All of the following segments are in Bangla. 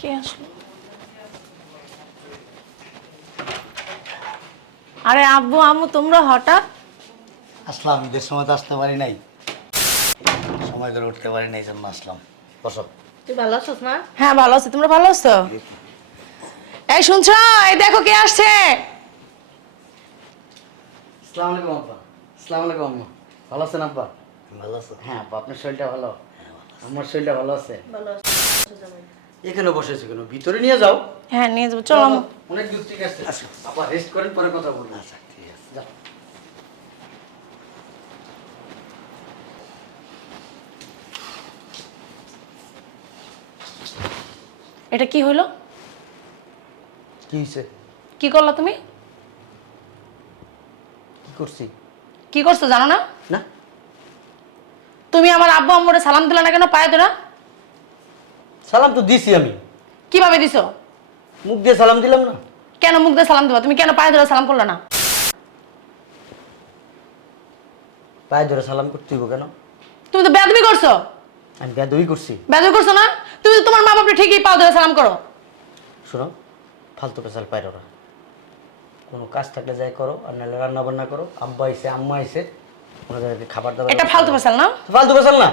কে আসলো। আরে আব্বু আম্মু তোমরা হঠাৎ? আসলাম ঈদের সময় তো আসতে পারি নাই। সময় করে উঠতে পারি নাই জন্য আসলাম। বসো। তুই ভালো আছিস না? হ্যাঁ ভালো আছি। তোমরা ভালো আছো? এই শুনছো? এই দেখো কে আসছে। আসসালামু আলাইকুম আব্বা। আসসালামু আলাইকুম আম্মা। ভালো আছেন আব্বা? ভালো আছো। হ্যাঁ আব্বা আপনার শরীরটা ভালো? আমার শরীরটা ভালো আছে? ভালো আছিস এখানে বসেছে কেন? ভিতরে নিয়ে যাও। হ্যাঁ নিয়ে যাব। চলো। অনেক দূর থেকে আসছে। আব্বা রেস্ট করেন পরে কথা বলব। আচ্ছা ঠিক আছে। যাও। এটা কি হলো? কি হয়েছে কি করলা তুমি? কি করছি? কি করছ জানো না? না। তুমি আমার আব্বু আম্মুরে সালাম দিলা না কেন? পায়ে ধরা। সালাম তো দিছি আমি। কীভাবে দিছো? মুখ দিয়ে সালাম দিলাম না। কেন মুখ দিয়ে সালাম দিবা? তুমি কেন পায়ে ধরে সালাম করলা না? পায়ে ধরে সালাম করতে হইব কেন? তুমি তো বেদবি করছ। আমি বেদই করছি। বেদবি করছ না? তুমি তো তোমার মা বাপরে ঠিকই পাও ধরে সালাম করো। শোনো ফালতু পেশাল পাইর ওরা কোনো কাজ থাকলে যাই করো আর নাহলে রান্না বান্না করো। আব্বা আইসে আম্মা আইসে ওনাদেরকে খাবার দাবার এটা ফালতু পেশাল না? ফালতু পেশাল না।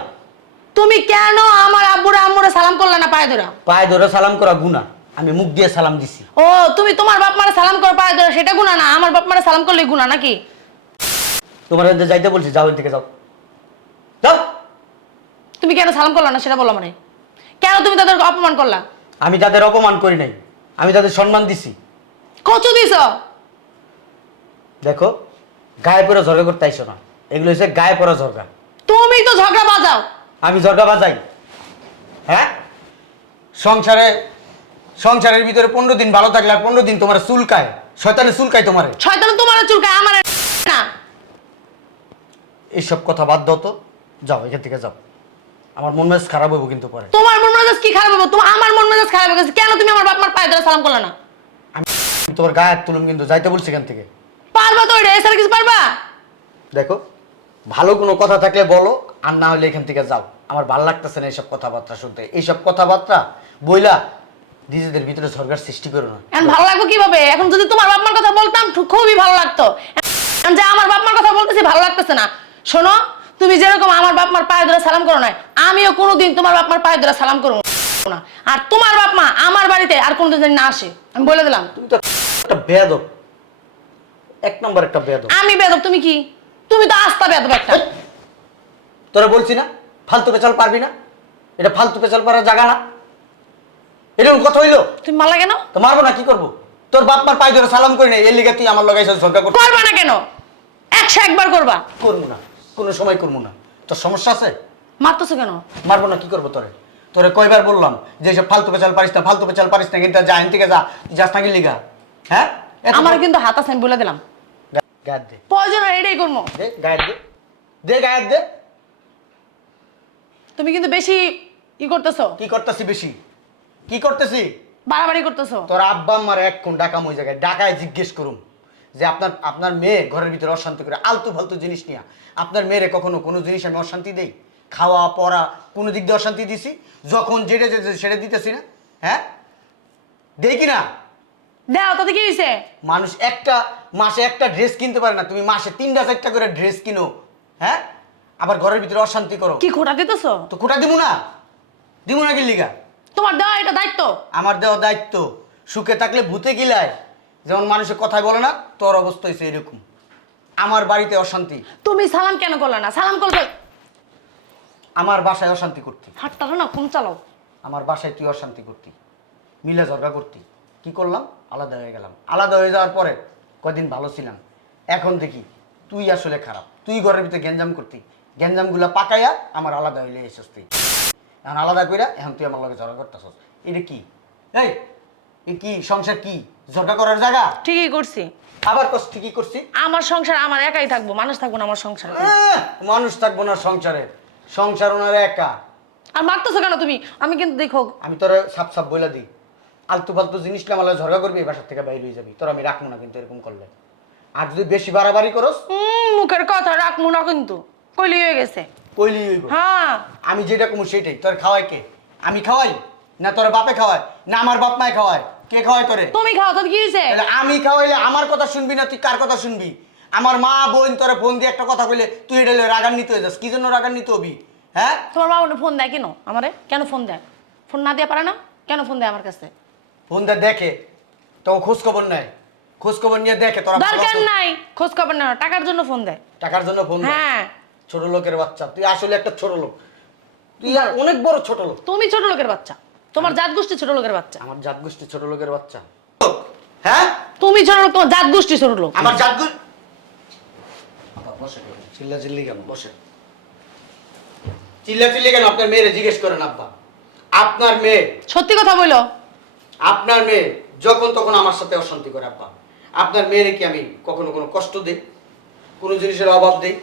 তুমি কেন আমার আব্বুরে আম্মুরে সালাম করলা না পায়ে ধরা? পায়ে ধরে সালাম করা গুণা আমি মুখ দিয়ে সালাম দিছি। ও তুমি তোমার বাপ মারে সালাম করো পায়ে ধরে সেটা গুণা না? আমার বাপ মারে সালাম করলে গুণা নাকি? তোমার যাইতে বলছি যাও এদিকে যাও। যাও। তুমি কেন সালাম করলা না সেটা বলো মানে কেন তুমি তাদেরকে অপমান করলা? আমি তাদের অপমান করি নাই আমি তাদের সম্মান দিছি। কচু দিছো? দেখো গায়ে পরে ঝরগা করতে আইসো না। এগুলো হচ্ছে গায়ে পরা ঝগড়া। তুমি তো ঝগড়া বাজাও। আমি ঝরগা বাজাই হ্যাঁ? সংসারে সংসারের ভিতরে পনেরো দিন ভালো থাকলে আর পনেরো দিন তোমার চুলকায় শয়তানে চুলকায় তোমারে। শয়তান তোমার চুলকায় আমার না। এইসব কথা বাদ দাও তো। যাও এখান থেকে যাও। আমার মন মেজাজ খারাপ হইব কিন্তু পরে। তোমার মন মেজাজ কি খারাপ হবে তোমার আমার মন মেজাজ খারাপ হয়ে গেছে কেন তুমি আমার বাপ মার পায়ে ধরে সালাম করলা না? আমি তোমার গায়ে হাত তুলুম কিন্তু যাইতে বলছি এখান থেকে। পারবা তো এটা এছাড়া কিছু পারবা? দেখো। ভালো কোনো কথা থাকলে বলো আর না হলে এখান থেকে যাও। আমার ভালো লাগতেছে না এইসব কথাবার্তা শুনতে। এইসব কথাবার্তা বইলা নিজেদের ভিতরে ঝরগার সৃষ্টি করো না। এখন ভালো লাগবে কীভাবে? এখন যদি তোমার বাপ মার কথা বলতাম খুবই ভালো লাগতো। এখন যে আমার বাপ মার কথা বলতেছি ভালো লাগতেছে না। শোনো তুমি যেরকম আমার বাপ মার পায়ে ধরে সালাম করো না আমিও কোনোদিন তোমার বাপ মার পায়ে ধরে সালাম করব না। আর তোমার বাপমা আমার বাড়িতে আর কোনোদিন যেন না আসে। আমি বলে দিলাম। তুমি তো একটা বেয়াদব। এক নম্বর একটা বেয়াদব। আমি বেদব তুমি কি? তুমি তো আস্তা বেদব একটা। তোরা বলছি না ফালতু পেঁচাল পারবি না এটা ফালতু পেঁচাল পারার জায়গা না। এরকম কথা হইল? তুমি মারলা কেন? তো মারবো না কি করব? তোর বাপ মার পায়ে ধরে সালাম করি না এর লিগে তুই আমার লগাই ঝরগা করতে করবা না কেন? একশো একবার করবা। করব না কোনো সময় করব না। তোর সমস্যা আছে? মারতেছো কেন? মারবো না কি করব তোরে? তোরে কয়বার বললাম যে সব ফালতু পেঁচাল পারিস না ফালতু পেঁচাল পারিস না কিন্তু যা এন থেকে যা যাস নাকি লিগা। হ্যাঁ? আমার কিন্তু হাত আছে আমি বলে দিলাম। গায়ের দে। প্রয়োজন হয় এটাই করব। দে গায়ের দে। দে গায়ের দে। তুমি কিন্তু বেশি ই করতেছো। কি করতেছি বেশি? কি করতেছি? বাড়াবাড়ি করতেছো। তোর আব্বা আমার এক কোন ডাকাম ওই জায়গায় ডাকায় জিজ্ঞেস করুম যে আপনার আপনার মেয়ে ঘরের ভিতরে অশান্তি করে আলতু ফালতু জিনিস নিয়ে আপনার মেয়েরে কখনো কোনো জিনিস আমি অশান্তি দেই? খাওয়া পড়া কোনো দিক দিয়ে অশান্তি দিছি? যখন যেটা যেটা সেটা দিতেছি না হ্যাঁ? দেই কি না? দেও তাতে কি হয়েছে মানুষ একটা মাসে একটা ড্রেস কিনতে পারে না তুমি মাসে তিনটা চারটা করে ড্রেস কিনো হ্যাঁ? আবার ঘরের ভিতরে অশান্তি করো। কি খোটা দিতেছো তো কোটা দিব না? দিব না কি লিগা? তোমার দেওয়া এটা দায়িত্ব? আমার দেওয়া দায়িত্ব। সুখে থাকলে ভূতে গিলায়। যেমন মানুষে কথাই বলে না তোর অবস্থা হয়েছে এরকম। আমার বাড়িতে অশান্তি। তুমি সালাম কেন করলে না? সালাম করবে আমার বাসায় অশান্তি করতি। হাতটা না কম চালাও। আমার বাসায় তুই অশান্তি করতি। মিলে ঝগড়া করতি। কি করলাম? আলাদা হয়ে গেলাম। আলাদা হয়ে যাওয়ার পরে কদিন ভালো ছিলাম। এখন দেখি তুই আসলে খারাপ। তুই ঘরের ভিতরে গ্যাঞ্জাম করতি। গ্যাঞ্জামগুলা পাকাইয়া আমার আলাদা হইলে এসেছ তুই। এখন আলাদা কইরা এখন তুই আমার লগে ঝগড়া করতেছস। এটা কি? এই এ কি? সংসার কি? ঝগড়া করার জায়গা? ঠিকই করছি। আবার কস ঠিকই করছি? আমার সংসার আমার একাই থাকব। মানুষ থাকব না আমার সংসার। আহ, মানুষ থাকব না সংসারে। সংসার ওনার একা। আর মারতেছো কেন তুমি? আমি কিন্তু দেখো আমি তোর সাপ সাপ বইলা দিই। আলতু ফালতু জিনিস নিয়ে আমার ঝগড়া করবি এই বাসার থেকে বাইরে হয়ে যাবি। তোর আমি রাখব না কিন্তু এরকম করলে। আর যদি বেশি বাড়াবাড়ি করস? মুখের কথা রাখব না কিন্তু। কইলি হয়ে গেছে। কইলি হইব হ্যাঁ। আমি যেটা কমু সেটাই। তোর খাওয়াই কে? আমি খাওয়াই? না তোর বাপে খাওয়ায়? না আমার বাপ মায় খাওয়ায়? কে খাওয়ায় তোরে? তুমি খাও তো কি হয়েছে? তাহলে আমি খাওয়াইলে আমার কথা শুনবি না তুই কার কথা শুনবি? আমার মা বোন তোরা ফোন দিয়ে একটা কথা কইলে তুই এটা লইয়া রাগান্বিত হয়ে যাস। কি জন্য রাগান্বিত হবি? হ্যাঁ? তোমার বাবা ফোন দেয় কেন আমারে? কেন ফোন দেয়? ফোন না দিয়ে পারে না? কেন ফোন দেয় আমার কাছে? ফোন দিয়ে দেখে তো খোঁজ খবর নেয়। খোঁজ খবর নিয়ে দেখে তোরা দরকার নাই খোঁজ খবর না টাকার জন্য ফোন দেয়। টাকার জন্য ফোন দেয়। হ্যাঁ। ছোট লোকের বাচ্চা তুই আসলে একটা ছোট লোক। তুই আর অনেক বড় ছোট লোক। তুমি ছোট লোকের বাচ্চা তোমার জাত গোষ্ঠী ছোট লোকের বাচ্চা। আমার জাত গোষ্ঠী ছোট লোকের বাচ্চা। হ্যাঁ? তুমি ছোট লোক তোমার জাত গোষ্ঠী ছোট লোক। আমার জাত গোষ্ঠী বসে চিল্লা চিল্লি কেন? বসে। চিল্লা চিল্লি কেন? আপনার মেয়েরে জিজ্ঞেস করেন আব্বা। আপনার মেয়ে সত্যি কথা বলো। আপনার মেয়ে যখন তখন আমার সাথে অশান্তি করে আব্বা। আপনার মেয়েরে কি আমি কখনো কোনো কষ্ট দিই? কোনো জিনিসের অভাব দিই?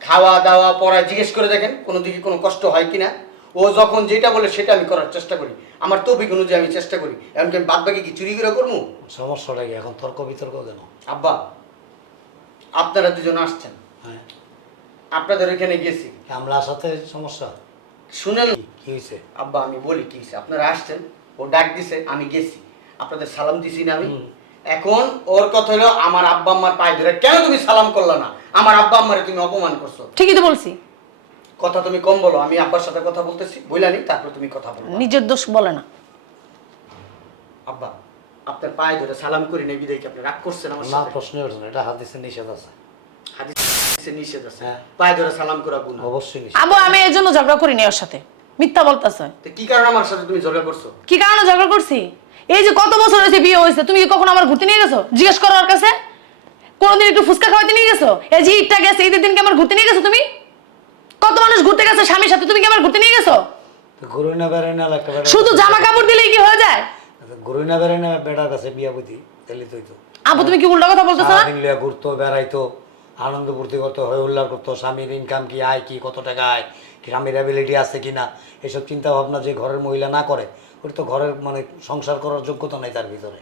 খাওয়া দাওয়া পড়া জিজ্ঞেস করে দেখেন কোনো দিকে কোনো কষ্ট হয় কিনা? ও যখন যেটা বলে সেটা আমি করার চেষ্টা করি। আমার তৌফিক অনুযায়ী আমি চেষ্টা করি। এমনকি আমি বাদ বাকি কি চুরি করে করব? সমস্যাটা কি? এখন তর্ক বিতর্ক কেন? আব্বা আপনারা দুজন আসছেন। হ্যাঁ। আপনাদের ওইখানে গেছি আমরা সাথে সমস্যা? শুনেন। কি- কি হয়েছে? আব্বা আমি বলি কি হইছে? আপনারা আসছেন ও ডাক দিছে আমি গেছি। আপনাদের সালাম দিছি না আমি। এখন ওর কথা হলো আমার আব্বা আম্মার পায়ে ধরে কেন তুমি সালাম করলা না? আমার আব্বা আম্মারে তুমি অপমান করছ। ঠিকই তো বলছি। কথা তুমি কম বলো আমি আব্বার সাথে কথা বলতেছি বইলানি তারপর তুমি কথা বলো। নিজের দোষ বলে না। আব্বা আপনার পায়ে ধরে সালাম করি নাই বিদায় কি আপনি রাগ করছেন আমার না প্রশ্ন করছে না এটা হাদিসে নিষেধ আছে। হাদিসে নিষেধ আছে। হ্যাঁ। পায়ে ধরে সালাম করা গুনাহ। অবশ্যই নিষেধ। আবু আমি এর জন্য ঝগড়া করি না ওর সাথে। মিথ্যা বলতেছে। কি কারণে আমার সাথে তুমি ঝগড়া করছ? কি কারণে ঝগড়া করছি? এই যে কত বছর হয়েছে বিয়ে হয়েছে তুমি কি কখনো আমার ঘুরতে নিয়ে গেছো? জিজ্ঞেস করো ওর কাছে। কোনোদিন একটু ফুচকা খাওয়াতে নিয়ে গেছো? এই যে ঈদটা গেছে ঈদের দিন কি আমার ঘুরতে নিয়ে গেছো তুমি? কত মানুষ ঘুরতে গেছে স্বামীর সাথে তুমি কি আমার ঘুরতে নিয়ে গেছো? ঘুরে না বেড়াই না একটা বেড়া শুধু জামা কাপড় দিলেই কি হয়ে যায়? ঘুরে না বেড়াই না বেড়ার কাছে বিয়া বুঝি তাহলে তুই তো আবু তুমি কি উল্টা কথা বলতেছো না? সারাদিন ঘুরতো বেড়াইতো আনন্দ ফুর্তি করতো হই হুল্লার করতো স্বামীর ইনকাম কি আয় কি কত টাকা আয়? স্বামীর অ্যাবিলিটি আছে কি না এসব চিন্তা ভাবনা যে ঘরের মহিলা না করে ওটা তো ঘরের মানে সংসার করার যোগ্যতা নাই তার ভিতরে।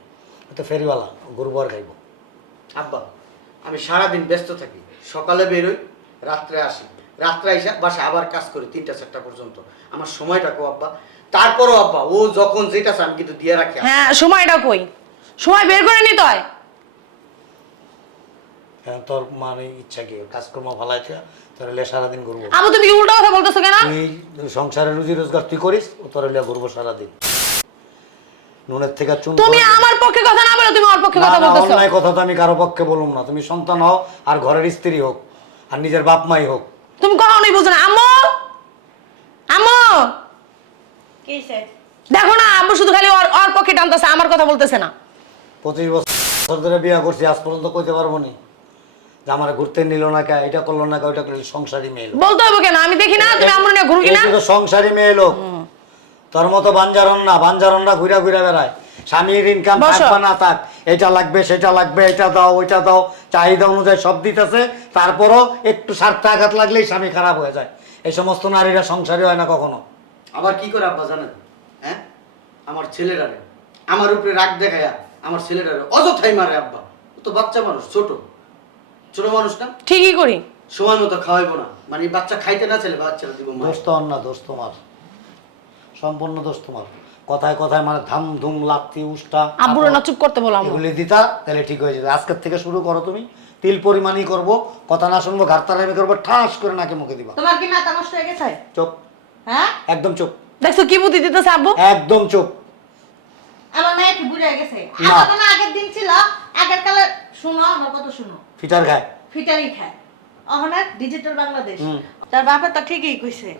ও তো ফেরিওয়ালা গরু আর খাইবো। আব্বা আমি সারাদিন ব্যস্ত থাকি সকালে বেরোই রাত্রে আসি। রাত্রে এসে বাসা আবার কাজ করি তিনটা চারটা পর্যন্ত। আমার সময়টা কো আব্বা? তারপরও আব্বা ও যখন যেটা চান কিন্তু দিয়ে রাখি হ্যাঁ সময়টা কই? সময় বের করে নিতে হয়। এখন তোর মানে ইচ্ছা কি কাজকর্ম ফালাইতে? তোর সারাদিন ঘুরবো। আবু তুমি কি উল্টা কথা বলতেছো কেন? তুই সংসারে রুজি রোজগার তুই করিস ও তোর লিয়া ঘুরবো সারাদিন। নুনের থেকে চুন তুমি আমার পক্ষে কথা না বলে তুমি ওর পক্ষে কথা না, বলতেছো। অন্যায় কথা তো আমি কারও পক্ষে বলুম না। তুমি সন্তান হও আর ঘরের স্ত্রী হোক আর নিজের বাপ মাই হোক। তুমি কখনোই বুঝো না। আম্মু! আম্মু! কি? দেখো না আব্বু শুধু খালি ওর ওর পক্ষে টানতেছে আমার কথা বলতেছে না। পঁচিশ বছর ধরে বিয়া করছি আজ পর্যন্ত কইতে পারব নি। যে আমার ঘুরতে নিল না কে এটা করল না কে ওইটা করল সংসারী মেয়ে লোক। বলতে হবে কেন? আমি দেখি না তুমি কিনা এই তো সংসারী মেয়ে লোক। তোর মতো বাঞ্জারন না বাঞ্জারনরা ঘুরা ঘুরা বেড়ায়। স্বামীর ইনকাম বসো। থাক বা না থাক এটা লাগবে সেটা লাগবে এটা দাও ওইটা দাও চাহিদা অনুযায়ী সব দিতেছে তারপরও একটু স্বার্থে আঘাত লাগলেই স্বামী খারাপ হয়ে যায়। এই সমস্ত নারীরা সংসারী হয় না কখনো। আবার কি করে আব্বা জানেন? হ্যাঁ? আমার ছেলেরারে আমার উপরে রাগ দেখায়া আমার ছেলেরারে অযথাই মারে আব্বা। ও তো বাচ্চা মানুষ ছোট। ছোট মানুষ না? ঠিকই করি। সময় মতো খাওয়াইবো না। মানে বাচ্চা খাইতে না ছেলে বাচ্চারা দিব মা দোষ তো অন্য দোষ তোমার। সম্পূর্ণ দোষ তোমার। কথায় কথায় মানে ধাম ধুম লাত্তি উষ্টা আব্বুর না চুপ করতে বলো আম্মু। এগুলি দিতা তাহলে ঠিক হয়ে যাবে। আজকের থেকে শুরু করো তুমি। তিল পরিমাণই করব। কথা না শুনব ঘাটতারামি করব ঠাস করে নাকে মুখে দিবা। তোমার কি মাথা নষ্ট হয়ে গেছে? চুপ। হ্যাঁ? একদম চুপ। দেখছ কি বুদ্ধি দিতেছে আব্বু? একদম চুপ। আমার মেয়ে কি বুড়ে গেছে। না। আমার আগের দিন ছিল। আগের কালে শুনো আমার কথা শুনো। ফিটার খায়। ফিটারি খায়। অহনার ডিজিটাল বাংলাদেশ। তার বাপে তো ঠিকই কইছে।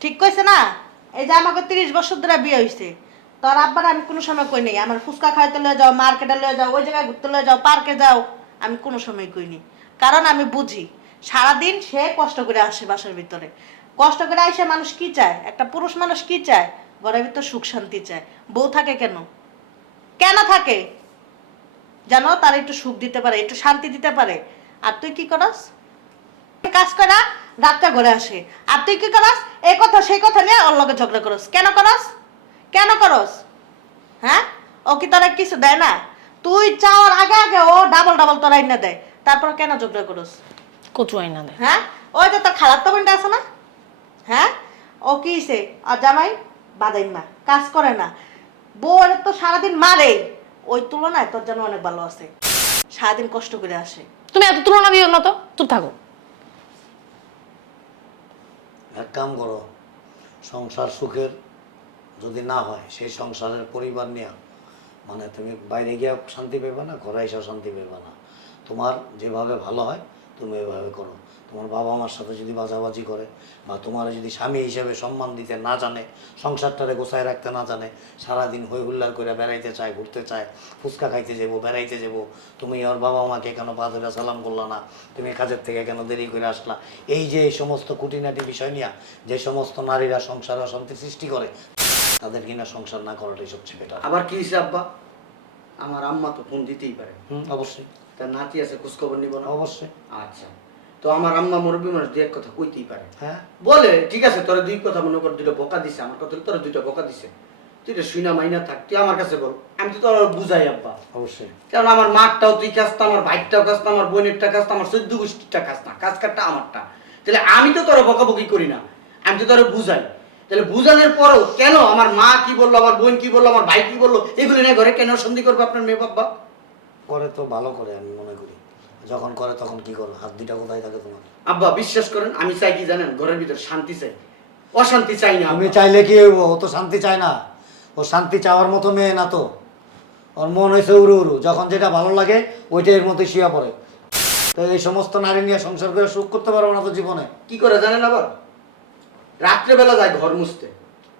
ঠিক কইছে না? এই যে আমাকে তিরিশ বছর ধরে বিয়ে হইছে। তোর আব্বার আমি কোনো সময় কই নাই। আমার ফুচকা খাইতে লয়ে যাও মার্কেটে লয়ে যাও ওই জায়গায় ঘুরতে লয়ে যাও পার্কে যাও আমি কোনো সময় কইনি কারণ আমি বুঝি সারাদিন সে কষ্ট করে আসে বাসার ভিতরে। কষ্ট করে আসে মানুষ কি চায়? একটা পুরুষ মানুষ কি চায়? ঘরের ভিতর সুখ শান্তি চায়। বউ থাকে কেন? কেন থাকে? যেন তার একটু সুখ দিতে পারে একটু শান্তি দিতে পারে। আর তুই কি করস? কাজ করা রাতটা ঘরে আসে। আর তুই কি করস? এই কথা সেই কথা নিয়ে ওর লগে ঝগড়া করস। কেন করস? কেন করস? হ্যাঁ? ও কি তোরা কিছু দেয় না? তুই চাওয়ার আগে আগে ও ডাবল ডাবল তোরা না দেয়। তারপর কেন ঝগড়া করস? কচু আইনা দেয়। হ্যাঁ? ওই তো তোর খালার তো বোনটা আছে না? হ্যাঁ? ও কি হইছে? আর জামাই বাদাই না কাজ করে না। বউয়ের তো সারাদিন মারে। ওই তুলনায় তোর যেন অনেক ভালো আছে। সারাদিন কষ্ট করে আসে। তুমি এত তুলনা দিও না তো চুপ থাকো। এক কাম করো সংসার সুখের যদি না হয় সেই সংসারের পরিবার নিয়ে মানে তুমি বাইরে গিয়ে শান্তি পেবে না ঘরে এসেও শান্তি পেবে না। তোমার যেভাবে ভালো হয় তুমি এভাবে করো। তোমার বাবা মার সাথে যদি বাজাবাজি করে বা তোমার যদি স্বামী হিসেবে সম্মান দিতে না জানে সংসারটারে গোছায় রাখতে না জানে সারাদিন হই হুল্লার করে বেড়াইতে চায় ঘুরতে চায় ফুচকা খাইতে যাব বেড়াইতে যাব তুমি ওর বাবা মাকে কেন পা ধরে সালাম করলা না? তুমি কাজের থেকে কেন দেরি করে আসলা? এই যে এই সমস্ত খুঁটিনাটি বিষয় নিয়ে যে সমস্ত নারীরা সংসারে অশান্তি সৃষ্টি করে তাদের কিনা সংসার না করাটাই সবচেয়ে বেটার আবার কি হিসেবে আব্বা? আমার আম্মা তো ফোন দিতেই পারে। হুম অবশ্যই। তার নাতি আছে খোঁজখবর নিব না? অবশ্যই। আচ্ছা। তো আমার আম্মা মুরব্বী মানুষ দু এক কথা কইতেই পারে। হ্যাঁ। বলে ঠিক আছে তোরা দুই কথা মনে কর দুটো বকা দিছে আমার কথা তোরা দুইটা বকা দিছে। তুই এটা শুনা মাইনা থাক তুই আমার কাছে বল আমি তো তোর বুঝাই আব্বা। অবশ্যই। কারণ আমার তুই খাস না আমার ভাইটাও খাস না আমার বোনেরটা খাস না আমার চোদ্দ গোষ্ঠীটা খাস না কাজ কাটটা আমারটা। তাহলে আমি তো তোরা বকাবকি করি না আমি তো তোরা বুঝাই। তাহলে বুঝানোর পরও কেন আমার মা কি বলল আমার বোন কি বলল আমার ভাই কি বলল এগুলো নিয়ে ঘরে কেন সন্ধি করবে আপনার মেয়ে বাবা করে তো ভালো করে আমি মনে করি। যখন করে তখন কি করো হাত দুইটা কোথায় থাকে তোমার? আব্বা বিশ্বাস করেন আমি চাই কি জানেন? ঘরের ভিতরে শান্তি চাই। অশান্তি চাই না আমি চাইলে কি হইব? ও তো শান্তি চায় না। ও শান্তি চাওয়ার মতো মেয়ে না তো। ওর মন হয়েছে উড়ু উড়ু। যখন যেটা ভালো লাগে ওইটা এর মধ্যে শুয়ে পড়ে। তো এই সমস্ত নারী নিয়ে সংসার করে সুখ করতে পারব না তো জীবনে। কি করে জানেন আবার? রাত্রেবেলা যায় ঘর মুছতে।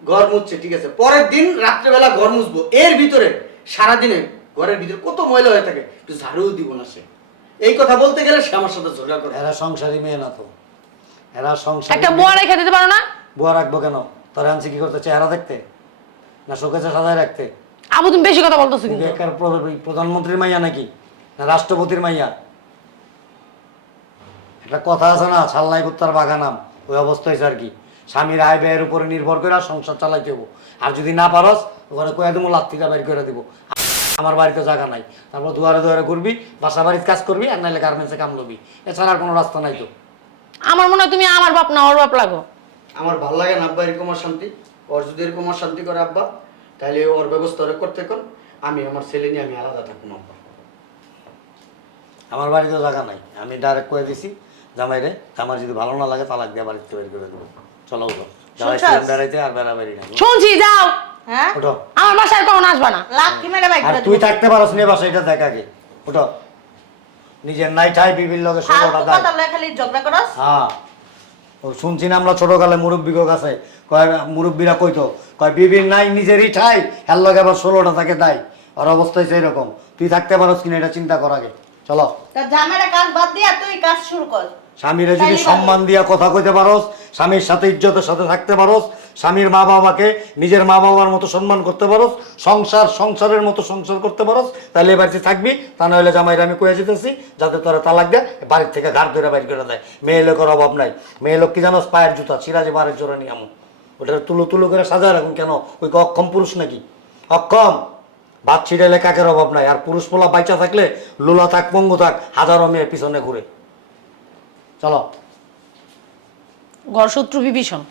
ঘর মুছছে ঠিক আছে। পরের দিন রাত্রেবেলা ঘর মুছবো। এর ভিতরে সারাদিনে ঘরের ভিতরে কত ময়লা হয়ে থাকে একটু ঝাড়ুও দিব না সে। এই কথা বলতে গেলে সে আমার সাথে ঝগড়া করে। এরা সংসারী মেয়ে না তো। এরা সংসার একটা বুয়া রেখে দিতে পারো না? বুয়া রাখব কেন? তোর আনছি কি করতে? চেহারা দেখতে? না শোকেছে সাজায় রাখতে? আবু তুমি বেশি কথা বলতেছো কিন্তু। একার প্রধানমন্ত্রীর মাইয়া নাকি? না রাষ্ট্রপতির মাইয়া? একটা কথা আছে না ছাল্লাই কুত্তার বাগানাম ওই অবস্থা হয়েছে আর কি। স্বামীর আয় ব্যয়ের উপরে নির্ভর করে সংসার চালাইতে হব। আর যদি না পারস ওখানে কয়ে দেবো লাত্তিটা বের করে দেবো। আমার বাড়িতে জায়গা নাই। তারপর দুয়ারে দুয়ারে ঘুরবি বাসা বাড়িতে কাজ করবি আর নাহলে গার্মেন্টসে কাম লবি। এছাড়া আর কোনো রাস্তা নাই তো। আমার মনে হয় তুমি আমার বাপ না ওর বাপ লাগো। আমার ভালো লাগে না আব্বা এরকম অশান্তি। ওর যদি এরকম অশান্তি করে আব্বা তাহলে ওর ব্যবস্থা ওরা করতে কোন? আমি আমার ছেলে নিয়ে আমি আলাদা থাকুন আব্বা। আমার বাড়িতে জায়গা নাই। আমি ডাইরেক্ট করে দিছি জামাই রে আমার যদি ভালো না লাগে তালাক দিয়ে বাড়িতে বের করে দেবো। চলো শুনছাস? বেড়াইতে আর বেড়াবেড়ি নাই শুনছি যাও। হ্যাঁ? আমার বাসায় কখন আসবা না। লাঠি মেরে বাইক আর তুই থাকতে পারস নি বাসা এটা দেখ আগে। উঠো নিজের নাই ঠাই বিবির লগে ষোলোটা ফালতু কথা ঝগড়া করস। হ্যাঁ। ও শুনছি না আমরা ছোটকালে মুরব্বীর কাছে। কয় মুরব্বীরা কইতো কয় বিবির নাই নিজেরই ঠাই হের লগে আবার ষোলোটা তাকে দেয়। ওর অবস্থা হচ্ছে এরকম। তুই থাকতে পারস কিনা এটা চিন্তা কর আগে। চলো। তা কাজ বাদ দিয়া তুই কাজ শুরু কর। স্বামীরে যদি সম্মান দিয়া কথা কইতে পারস স্বামীর সাথে ইজ্জতের সাথে থাকতে পারস স্বামীর মা বাবাকে নিজের মা বাবার মতো সম্মান করতে পারস, সংসার সংসারের মতো সংসার করতে পারস, তাহলে এ বাড়িতে থাকবি, তা নাহলে জামাইরা আমি কয়ে যেতেছি যাতে তোরা তালাক দেয় বাড়ির থেকে ঘাট ধরে বাইর করে দেয়। মেয়ে লোকের অভাব নাই। মেয়ে লোক কি জানোস, পায়ের জুতা, সিরাজে বারের জোরে নিয়ে আমন ওটা তুলো তুলো করে সাজা রাখুন কেন? ওই অক্ষম পুরুষ নাকি? অক্ষম? ভাত ছিটাইলে কাকের অভাব নাই? আর পুরুষ পোলা বাইচা থাকলে লোলা থাক, পঙ্গু থাক, হাজারো মেয়ের পিছনে ঘুরে। চলো। ঘর শত্রু বিভীষণ।